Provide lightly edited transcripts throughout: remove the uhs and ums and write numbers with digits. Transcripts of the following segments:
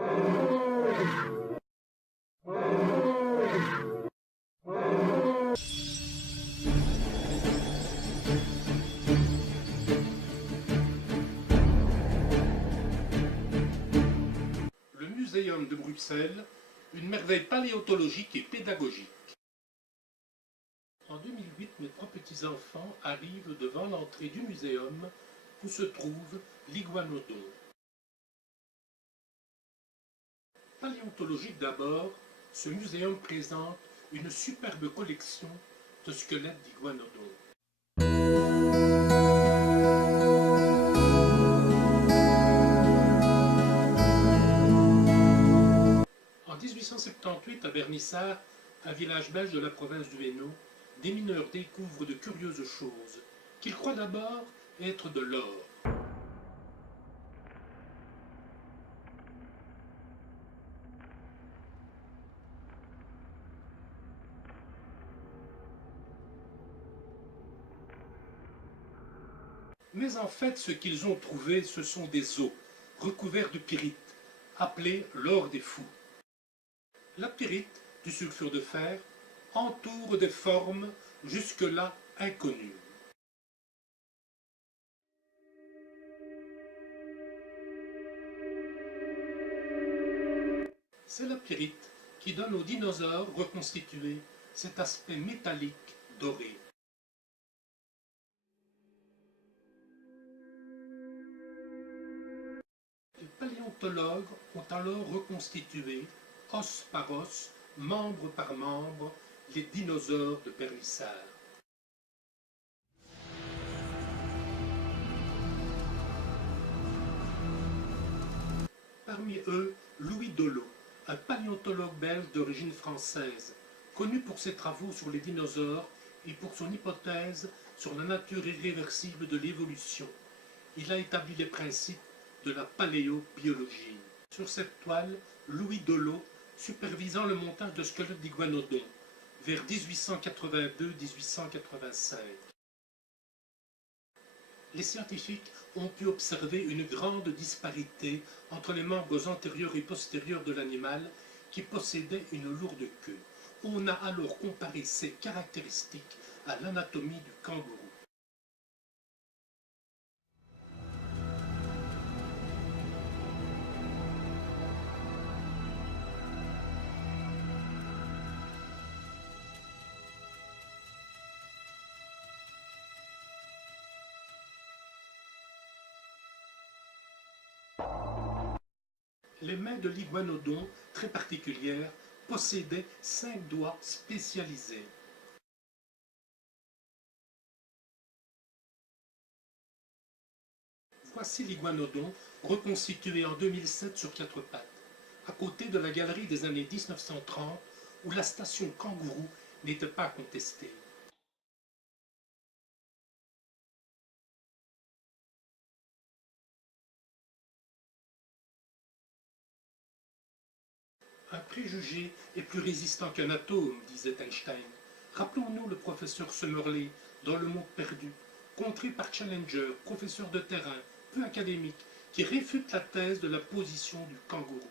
Le Muséum de Bruxelles, une merveille paléontologique et pédagogique. En 2008, mes trois petits-enfants arrivent devant l'entrée du muséum où se trouve l'iguanodon. Paléontologique d'abord, ce muséum présente une superbe collection de squelettes d'iguanodons. En 1878, à Vernissart, un village belge de la province du Hainaut, des mineurs découvrent de curieuses choses, qu'ils croient d'abord être de l'or. Mais en fait, ce qu'ils ont trouvé, ce sont des os, recouverts de pyrite, appelés l'or des fous. La pyrite, du sulfure de fer, entoure des formes jusque-là inconnues. C'est la pyrite qui donne aux dinosaures reconstitués cet aspect métallique doré. Les paléontologues ont alors reconstitué, os par os, membre par membre, les dinosaures de Vernissart. Parmi eux, Louis Dollo, un paléontologue belge d'origine française, connu pour ses travaux sur les dinosaures et pour son hypothèse sur la nature irréversible de l'évolution. Il a établi les principes de la paléobiologie. Sur cette toile, Louis Dollo supervisant le montage de squelettes d'iguanodons vers 1882-1885. Les scientifiques ont pu observer une grande disparité entre les membres antérieurs et postérieurs de l'animal qui possédait une lourde queue. On a alors comparé ces caractéristiques à l'anatomie du kangourou. Les mains de l'iguanodon, très particulières, possédaient 5 doigts spécialisés. Voici l'iguanodon reconstitué en 2007 sur 4 pattes, à côté de la galerie des années 1930 où la station kangourou n'était pas contestée. Un préjugé est plus résistant qu'un atome, disait Einstein. Rappelons-nous le professeur Summerlee dans Le Monde perdu, contré par Challenger, professeur de terrain, peu académique, qui réfute la thèse de la position du kangourou.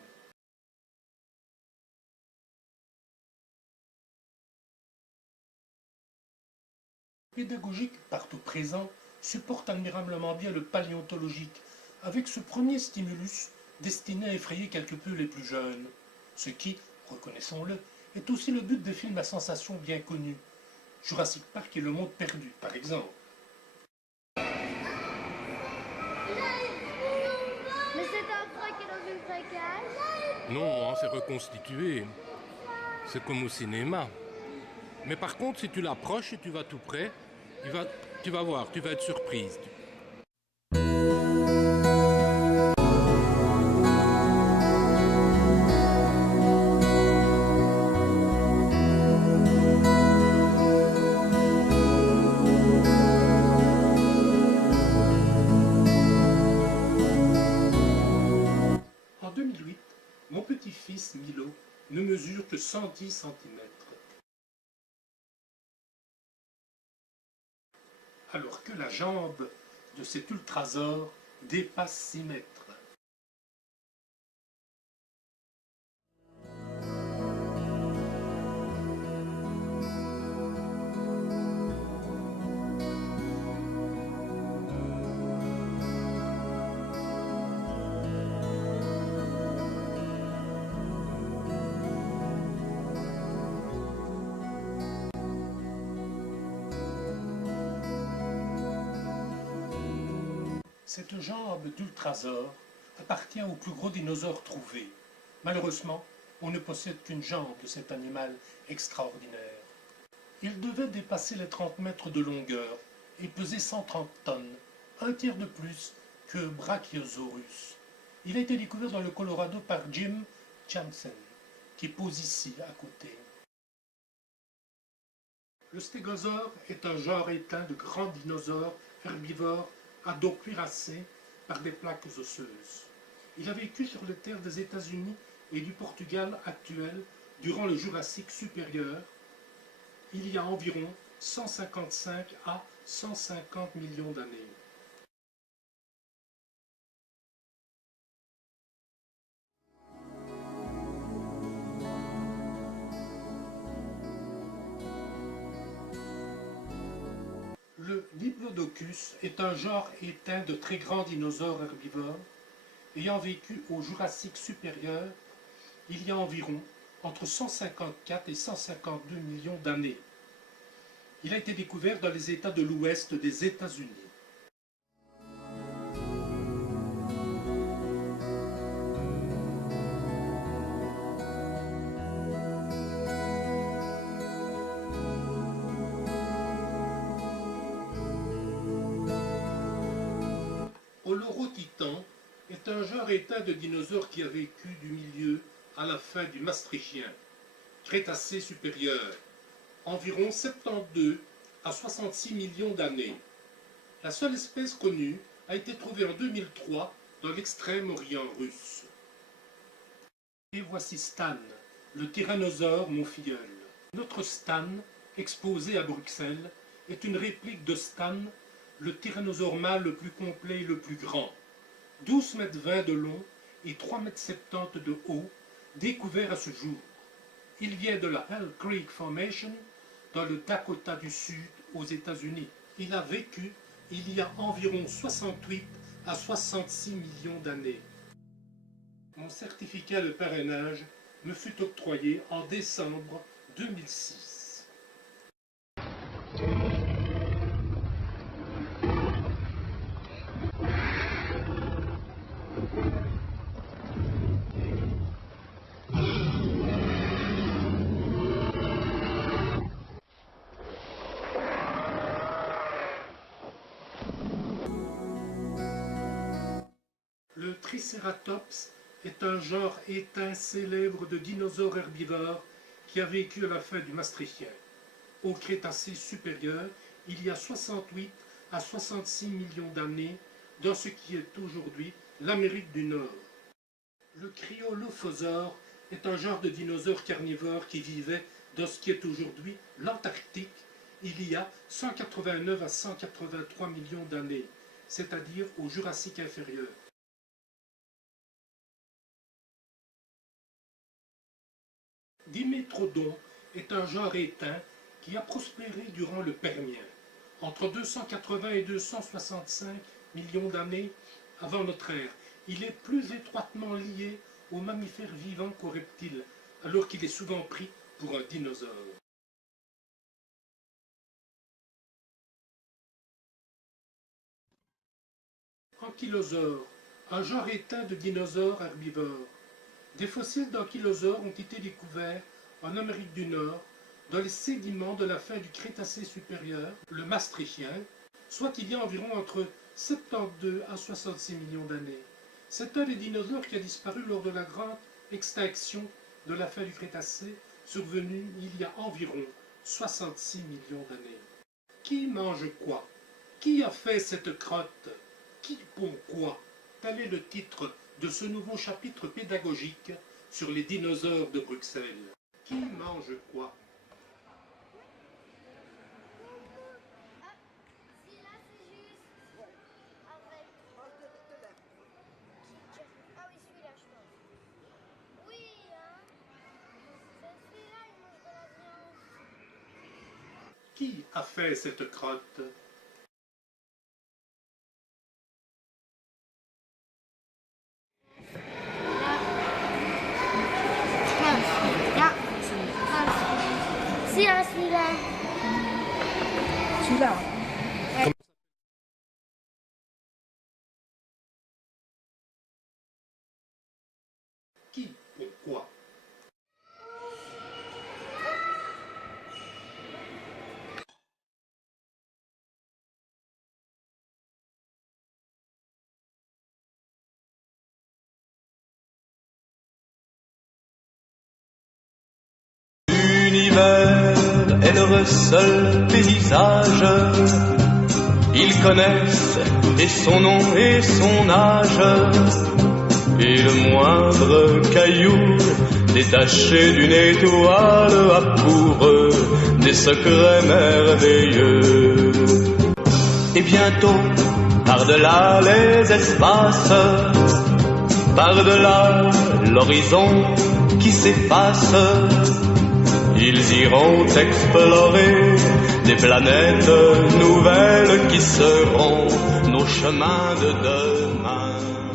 Pédagogique partout présent, supporte admirablement bien le paléontologique, avec ce premier stimulus destiné à effrayer quelque peu les plus jeunes. Ce qui, reconnaissons-le, est aussi le but des films à sensation bien connus. Jurassic Park et Le Monde perdu, par exemple. Mais c'est un vrai qui est dans une vraie cage. Non, hein, c'est reconstitué. C'est comme au cinéma. Mais par contre, si tu l'approches et tu vas tout près, tu vas voir, tu vas être surprise. En 2008, mon petit-fils Milo ne mesure que 110 cm. Alors que la jambe de cet ultrasaure dépasse 6 mètres. Cette jambe d'ultrasaure appartient au plus gros dinosaure trouvé. Malheureusement, on ne possède qu'une jambe de cet animal extraordinaire. Il devait dépasser les 30 mètres de longueur et peser 130 tonnes, un tiers de plus que Brachiosaurus. Il a été découvert dans le Colorado par Jim Jansen, qui pose ici à côté. Le stégosaure est un genre éteint de grands dinosaures herbivores à dos cuirassés par des plaques osseuses. Il a vécu sur les terres des États-Unis et du Portugal actuel durant le Jurassique supérieur, il y a environ 155 à 150 millions d'années. Le Diplodocus est un genre éteint de très grands dinosaures herbivores ayant vécu au Jurassique supérieur il y a environ entre 154 et 152 millions d'années. Il a été découvert dans les États de l'Ouest des États-Unis. Olorotitan est un genre éteint de dinosaures qui a vécu du milieu à la fin du Maastrichtien, Crétacé supérieur, environ 72 à 66 millions d'années. La seule espèce connue a été trouvée en 2003 dans l'extrême-orient russe. Et voici Stan, le tyrannosaure mon filleul. Notre Stan, exposé à Bruxelles, est une réplique de Stan, le tyrannosaure mâle le plus complet et le plus grand. 12,20 m de long et 3,70 m de haut, découvert à ce jour. Il vient de la Hell Creek Formation, dans le Dakota du Sud, aux États-Unis. Il a vécu il y a environ 68 à 66 millions d'années. Mon certificat de parrainage me fut octroyé en décembre 2006. Le Triceratops est un genre éteint célèbre de dinosaures herbivores qui a vécu à la fin du Maastrichtien. Au Crétacé supérieur, il y a 68 à 66 millions d'années dans ce qui est aujourd'hui l'Amérique du Nord. Le Cryolophosaure est un genre de dinosaure carnivore qui vivait dans ce qui est aujourd'hui l'Antarctique il y a 189 à 183 millions d'années, c'est-à-dire au Jurassique inférieur. Dimétrodon est un genre éteint qui a prospéré durant le Permien, entre 280 et 265 millions d'années avant notre ère. Il est plus étroitement lié aux mammifères vivants qu'aux reptiles, alors qu'il est souvent pris pour un dinosaure. Ankylosaure, un genre éteint de dinosaures herbivores. Des fossiles d'ankylosaures ont été découverts en Amérique du Nord dans les sédiments de la fin du Crétacé supérieur, le Maastrichtien, soit il y a environ entre 72 à 66 millions d'années. C'est un des dinosaures qui a disparu lors de la grande extinction de la fin du Crétacé, survenue il y a environ 66 millions d'années. Qui mange quoi? Qui a fait cette crotte? Qui pond quoi? Tel est le titre de ce nouveau chapitre pédagogique sur les dinosaures de Bruxelles. Qui mange quoi? Si là c'est juste avec. Ah oui, celui-là, je pense. Oui, hein. C'est celui-là, il mange de la viande. Qui a fait cette crotte? Là. Si, hein, celui-là. Celui-là. l'hiver est leur seul paysage. Ils connaissent et son nom et son âge, et le moindre caillou détaché d'une étoile a pour eux des secrets merveilleux. Et bientôt, par-delà les espaces, par-delà l'horizon qui s'efface, ils iront explorer des planètes nouvelles qui seront nos chemins de demain.